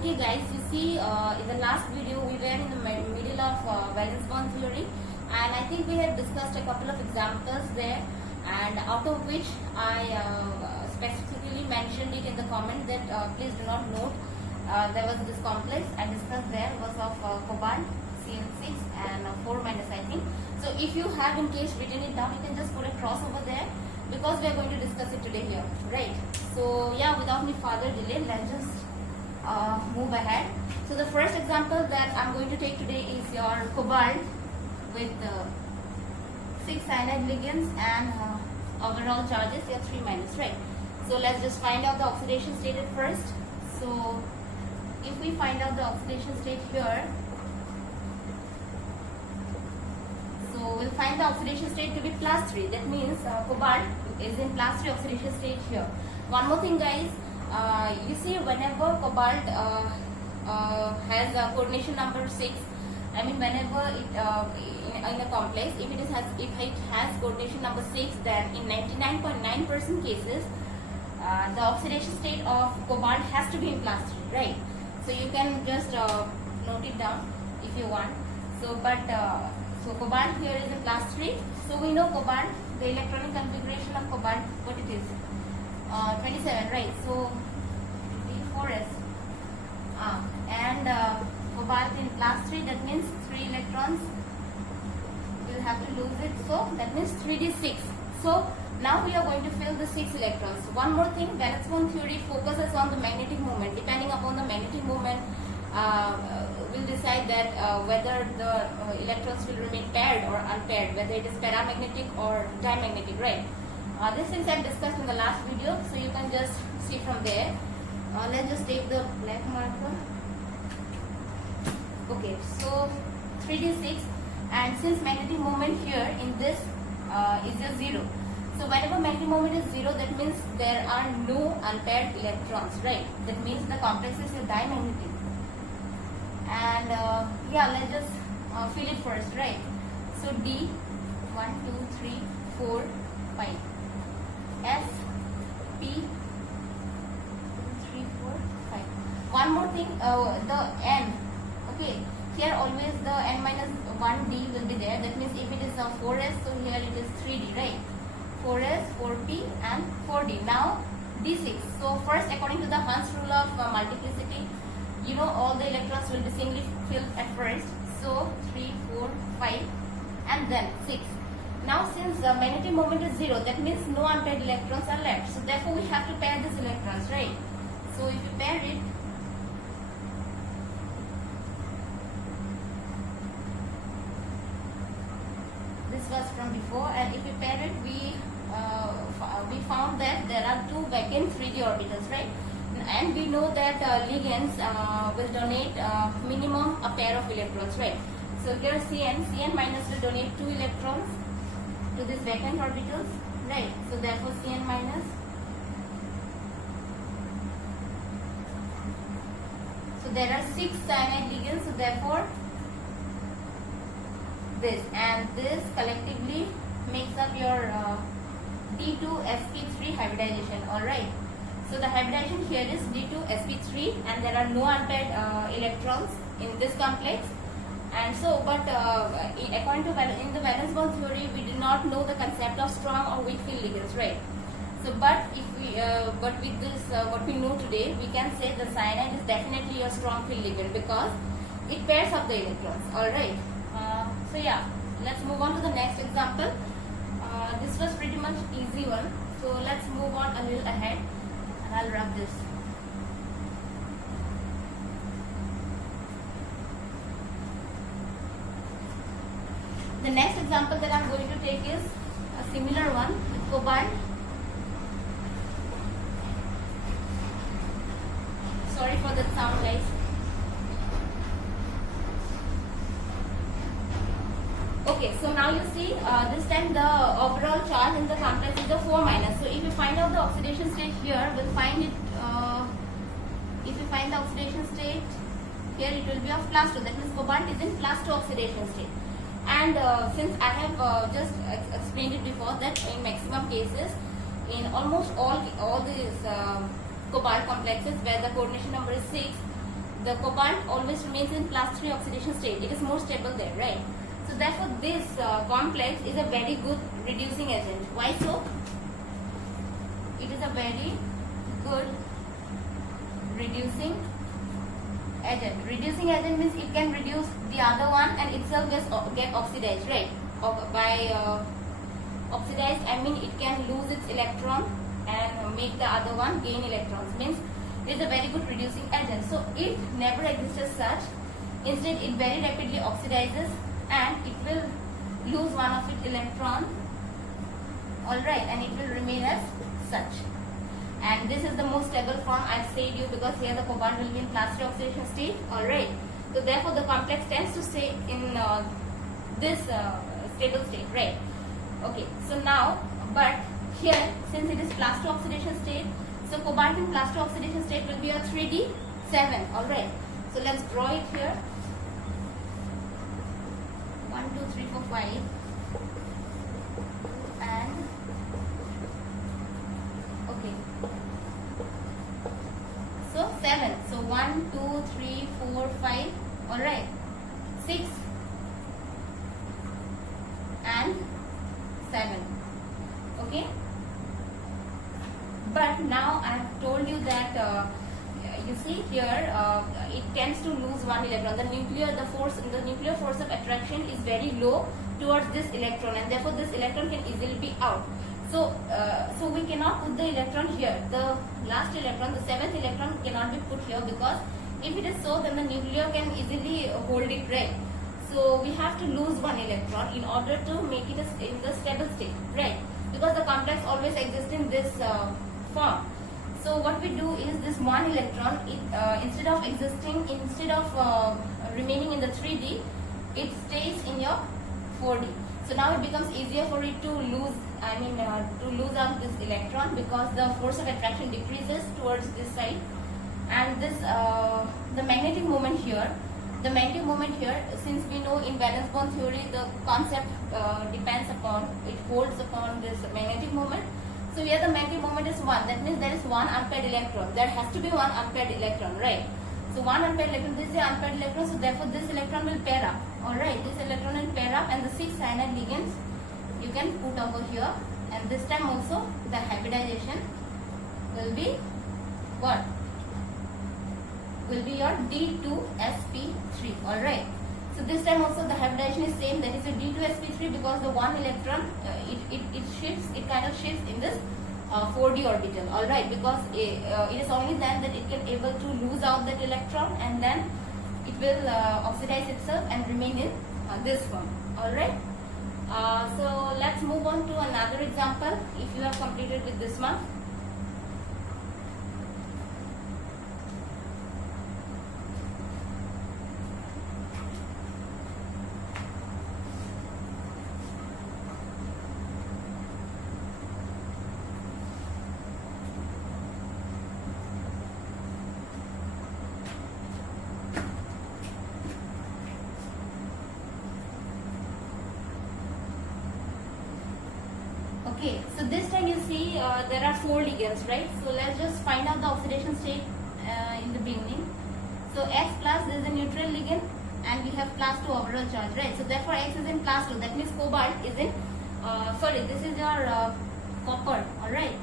Okay guys, you see in the last video we were in the middle of valence bond theory, and I think we had discussed a couple of examples there, and out of which I specifically mentioned it in the comment that please do not note there was this complex I discussed there was of cobalt CN6 and 4 minus I think. So if you have in case written it down, you can just put a cross over there because we are going to discuss it today here, right? So yeah, without any further delay, let's just move ahead. So the first example that I'm going to take today is your cobalt with 6 cyanide ligands and overall charges here 3 minus, right? So let's just find out the oxidation state at first. So if we find out the oxidation state here, so we'll find the oxidation state to be +3. That means cobalt is in +3 oxidation state here. One more thing guys, you see whenever cobalt has a coordination number 6, I mean whenever it in a complex, if it has coordination number 6, then in 99.9% cases the oxidation state of cobalt has to be in +3, right? So you can just note it down if you want. So so cobalt here is in +3. So we know cobalt, the electronic configuration of cobalt, what it is, 27, right? So D4s and cobalt in +3, that means 3 electrons will have to lose it, so that means 3d6. So now we are going to fill the 6 electrons. One more thing, valence bond theory focuses on the magnetic moment. Depending upon the magnetic moment, will decide that whether the electrons will remain paired or unpaired, whether it is paramagnetic or diamagnetic, right? These things I discussed in the last video, so you can just see from there. Let's just take the black marker. Okay, so 3d6, and since magnetic moment here in this is a 0. So whenever magnetic moment is 0, that means there are no unpaired electrons, right? That means the complex is a diamagnetic. And yeah, let's just fill it first, right? So D, 1, 2, 3, 4, 5. S, P, 2, 3, 4, 5. One more thing, the N. Okay, here always the N minus 1D will be there. That means if it is 4S, so here it is 3D, right? 4S, 4P and 4D. Now D6. So first, according to the Hund's rule of multiplicity, you know all the electrons will be singly filled at first. So 3, 4, 5 and then 6. Now since the magnetic moment is 0, that means no unpaired electrons are left. So therefore we have to pair these electrons, right? So if you pair it, this was from before, and if we pair it, we found that there are 2 vacant 3d orbitals, right? And we know that ligands will donate minimum a pair of electrons, right? So here Cn minus will donate 2 electrons to these vacant orbitals, right? So therefore Cn minus. So there are 6 cyanide ligands, so therefore this and this collectively makes up your D2sp3 hybridization, alright? So the hybridization here is D2sp3 and there are no unpaired electrons in this complex. And so, but according to in the valence bond theory, we did not know the concept of strong or weak field ligands, right? So, but if we, but with this, what we know today, we can say the cyanide is definitely a strong field ligand because it pairs up the electrons. All right. So yeah, let's move on to the next example. This was pretty much easy one. So let's move on a little ahead, and I'll wrap this. The next example that I'm going to take is a similar one with cobalt. Sorry for the sound guys. Okay, so now you see this time the overall charge in the complex is a 4 minus. So if you find out the oxidation state here, we'll find it, if you find the oxidation state here, it will be of +2. That means cobalt is in +2 oxidation state. And since I have just explained it before that in maximum cases, in almost all these cobalt complexes where the coordination number is 6, the cobalt always remains in +3 oxidation state. It is more stable there, right? So therefore this complex is a very good reducing agent. Why so? It is a very good reducing agent. Reducing agent means it can reduce the other one and itself get oxidized, right? By oxidized, I mean it can lose its electron and make the other one gain electrons. Means it is a very good reducing agent. So it never exists as such. Instead, it very rapidly oxidizes and it will lose one of its electron. Alright, and it will remain as such. And this is the most stable form, I've said you, because here the cobalt will be in +3 oxidation state. Alright, so therefore the complex tends to stay in this stable state, right? Okay, so now, but here since it is +2 oxidation state, so cobalt in +2 oxidation state will be a 3d7. Alright, so let's draw it here. 1 2 3 4 5 and okay, so 7. So 1 2 3 4 5. Alright, 6 and 7. Okay, but now I have told you that you see here it tends to lose one electron. The nuclear force of attraction is very low towards this electron, and therefore this electron can easily be out. So so we cannot put the electron here. The last electron, the 7th electron, cannot be put here, because if it is so, then the nuclear can easily hold it, right? So we have to lose one electron in order to make it in the stable state, right? Because the complex always exists in this form. So what we do is this one electron, instead of remaining in the 3D, it stays in your 4D. So now it becomes easier for it to lose, to lose out this electron, because the force of attraction decreases towards this side. And this, the magnetic moment here, since we know in valence bond theory the concept depends upon, it holds upon this magnetic moment. So here the magnetic moment is 1. That means there is 1 unpaired electron. There has to be 1 unpaired electron, right? So 1 unpaired electron, this is the unpaired electron. So therefore this electron will pair up. Alright, this electron will pair up, and the 6 cyanide ligands you can put over here. And this time also the hybridization will be what? Will be your D2sp3. Alright. So this time also the hybridization is same, that is a D2sp3, because the one electron it kind of shifts in this 4d orbital. Alright, because it is only then that it can able to lose out that electron, and then it will oxidize itself and remain in this form. Alright. So let's move on to another example if you have completed with this one. Okay, so this time you see there are 4 ligands, right? So let's just find out the oxidation state in the beginning. So X plus, this is a neutral ligand, and we have +2 overall charge, right? So therefore X is in +2. That means cobalt is in, this is your copper, alright?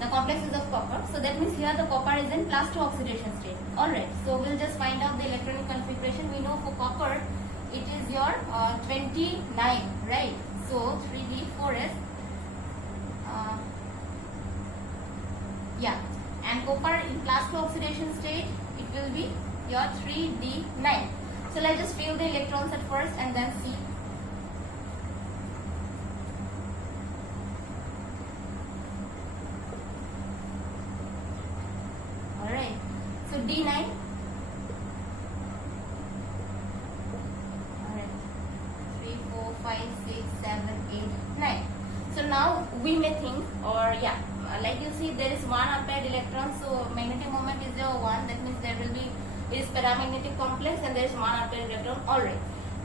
The complex is of copper. So that means here the copper is in +2 oxidation state. Alright, so we'll just find out the electronic configuration. We know for copper it is your 29, right? So 3d4s. Yeah, and copper in +2 oxidation state, it will be your 3d9. So let's just fill the electrons at first and then see. Alright, so d9. Alright, 3, 4, 5, 6, 7, 8, 9. So now we may think, or yeah, like you see there is 1 unpaired electron, so magnetic moment is your 1, that means there will be, it is paramagnetic complex, and there is 1 unpaired electron. Alright,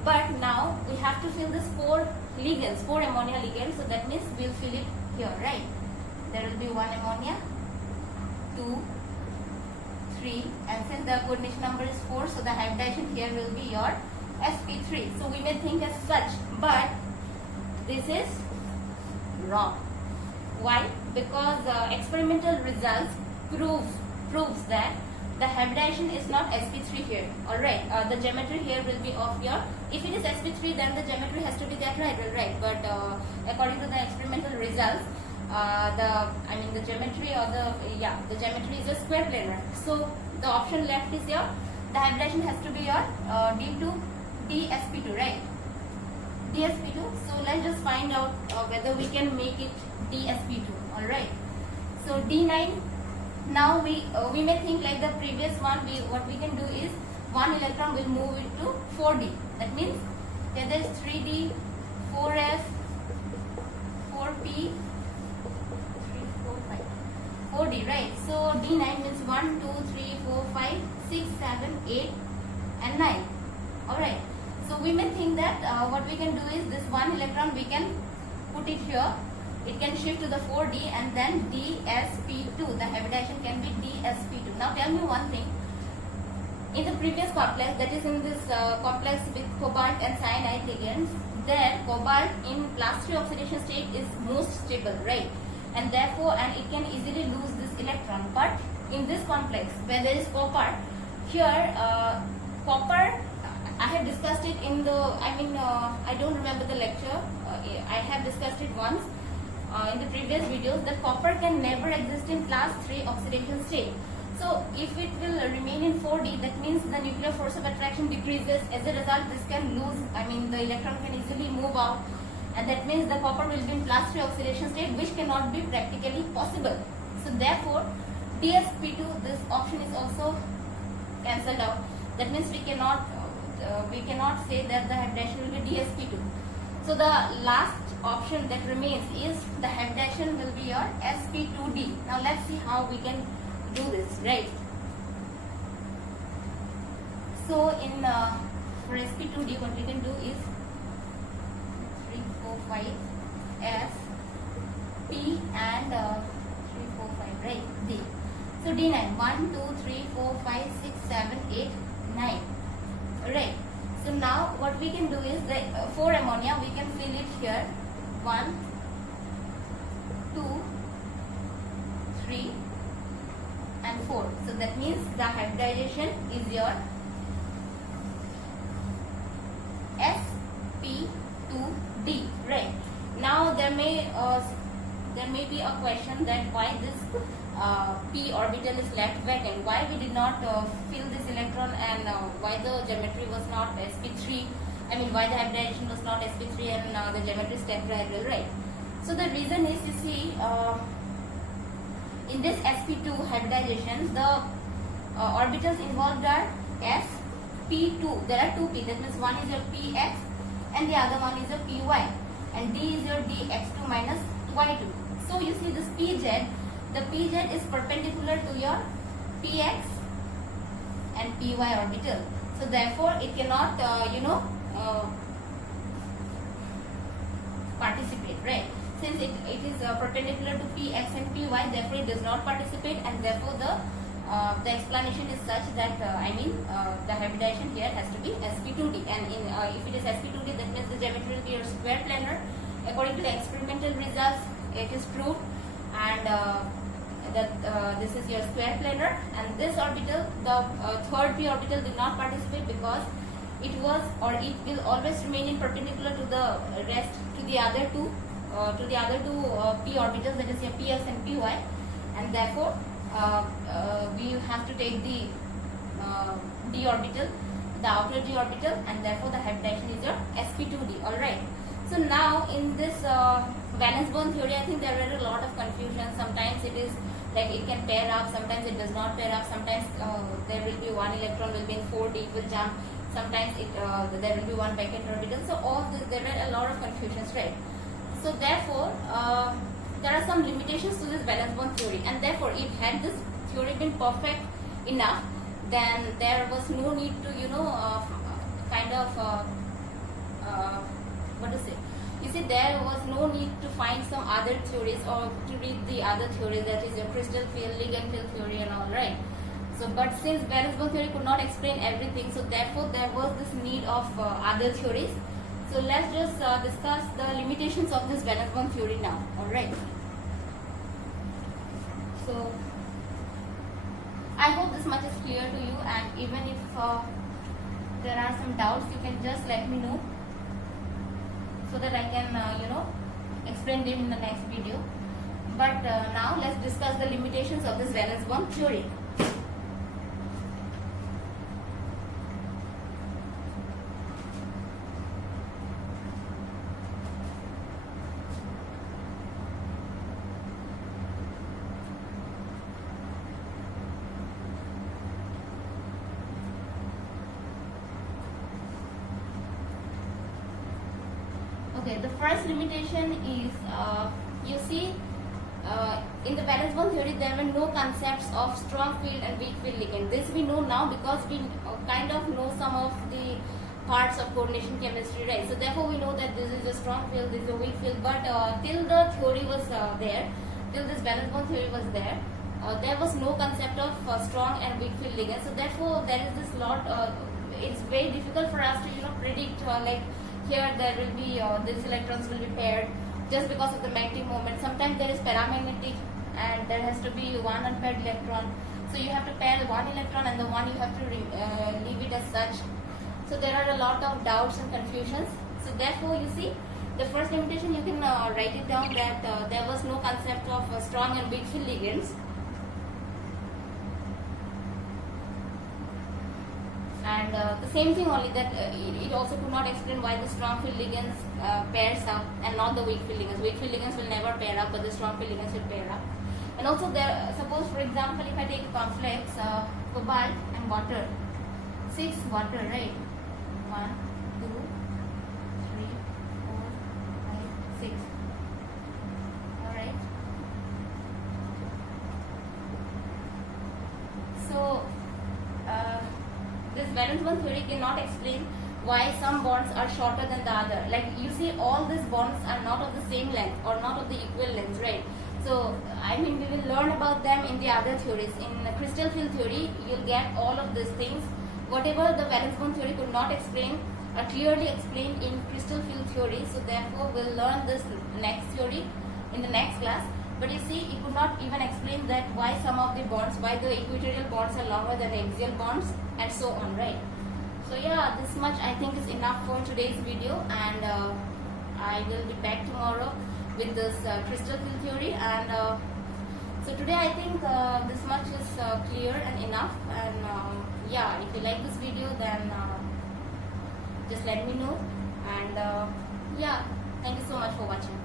but now we have to fill this 4 ligands, 4 ammonia ligands, so that means we'll fill it here, right? There will be 1 ammonia, 2, 3, 3, and since the coordination number is 4, so the hybridization here will be your sp3. So we may think as such, but this is wrong. Why? Because experimental results proves that the hybridization is not sp3 here. Alright, the geometry here will be of your, if it is sp3 then the geometry has to be tetrahedral, right? But according to the experimental results, the geometry or the geometry is a square planar. So the option left is your, the hybridization has to be your d2 dsp2, right? dsp2. So let's just find out whether we can make it dsp2. Alright, so d9. Now we may think like the previous one. What we can do is one electron will move into 4d. That means there is 3d, 4s, 4p, 4d, right? So d9 means 1, 2, 3, 4, 5, 6, 7, 8 and 9. Alright. So we may think that what we can do is this one electron we can put it here. It can shift to the 4d and then dsp2. The hybridization can be dsp2. Now tell me one thing. In the previous complex, that is in this complex with cobalt and cyanide ligands, there cobalt in class 3 oxidation state is most stable, right? And therefore, and it can easily lose this electron. But in this complex where there is copper, here copper, I have discussed it in the, I don't remember the lecture. I have discussed it once in the previous videos, that copper can never exist in class 3 oxidation state. So if it will remain in 4d, that means the nuclear force of attraction decreases. As a result, this can lose, the electron can easily move out, and that means the copper will be in class 3 oxidation state, which cannot be practically possible. So therefore, dsp2, this option is also cancelled out. That means we cannot say that the hybridization will be dsp2. So the last option that remains is the hybridization will be your sp2d. Now let's see how we can do this, right? So in for sp2d, what we can do is 3, 4, 5 s p and 3, 4, 5, right? D. So d9, 1, 2, 3, 4, 5, 6, 7, 8, 9. Right. So now what we can do is that for ammonia we can fill it here 1, 2, 3 and 4. So that means the hybridization is your sp2d, right? Now there may be a question that why this p orbital is left vacant, why we did not fill this electron, and why the geometry was not sp3, why the hybridization was not sp3 and the geometry is tetrahedral, right? So the reason is, you see, in this sp2 hybridization, the orbitals involved are sp2. There are two p, that means one is your px and the other one is your py, and d is your dx2 minus y2. So you see this pz, the pz is perpendicular to your px and py orbital. So therefore it cannot participate, right? Since it is perpendicular to px and py, therefore it does not participate, and therefore the explanation is such that the hybridization here has to be sp2d, and if it is sp2d, that means the geometry will be your square planar. According to the experimental results, it is proved, and that this is your square planar, and this orbital, the third p orbital, did not participate because it was, or it will always remain in perpendicular to the rest, to the other two p orbitals, that is your ps and py, and therefore we have to take the d orbital, the outer d orbital, and therefore the hybridization is your sp2d. All right. So now in this valence bond theory, I think there were a lot of confusion. Sometimes it is like it can pair up, sometimes it does not pair up, sometimes there will be one electron will be in 4d, it will jump, sometimes there will be one Beckett orbital. So all this, there were a lot of confusions, right? So therefore there are some limitations to this valence bond theory, and therefore if had this theory been perfect enough, then there was no need to you see, there was no need to find some other theories or to read the other theories, that is your crystal field, ligand field theory and all, right? So, but since valence bond theory could not explain everything, so therefore there was this need of other theories. So let's just discuss the limitations of this valence bond theory now. Alright. So I hope this much is clear to you, and even if there are some doubts, you can just let me know so that I can explain them in the next video. But now let's discuss the limitations of this valence bond theory. Okay, the first limitation is, you see, in the valence bond theory there were no concepts of strong field and weak field ligand. This we know now because we kind of know some of the parts of coordination chemistry, right? So therefore we know that this is a strong field, this is a weak field, but till the theory was there, till this valence bond theory was there, there was no concept of strong and weak field ligand. So therefore there is this lot, it's very difficult for us to predict like here there will be these electrons will be paired just because of the magnetic moment. Sometimes there is paramagnetic and there has to be one unpaired electron. So you have to pair the one electron and the one you have to leave it as such. So there are a lot of doubts and confusions. So therefore you see, the first limitation you can write it down that there was no concept of strong and weak field ligands. And the same thing only, that it also could not explain why the strong field ligands pairs up and not the weak field ligands. Weak field ligands will never pair up, but the strong field ligands will pair up. And also there, suppose for example if I take a complex cobalt and water, 6 water, right? 1, 2, 3, 4, 5, 6. Alright. So this valence bond theory cannot explain why some bonds are shorter than the other. Like you see, all these bonds are not of the same length or not of the equal length, right? So I mean, we will learn about them in the other theories. In the crystal field theory, you'll get all of these things. Whatever the valence bond theory could not explain are clearly explained in crystal field theory. So therefore, we'll learn this next theory in the next class. But you see, it could not even explain that why some of the bonds, why the equatorial bonds are longer than the axial bonds, and so on, right? So yeah, this much I think is enough for today's video, and I will be back tomorrow with this crystal field theory. And so today I think this much is clear and enough. And yeah, if you like this video, then just let me know. And yeah, thank you so much for watching.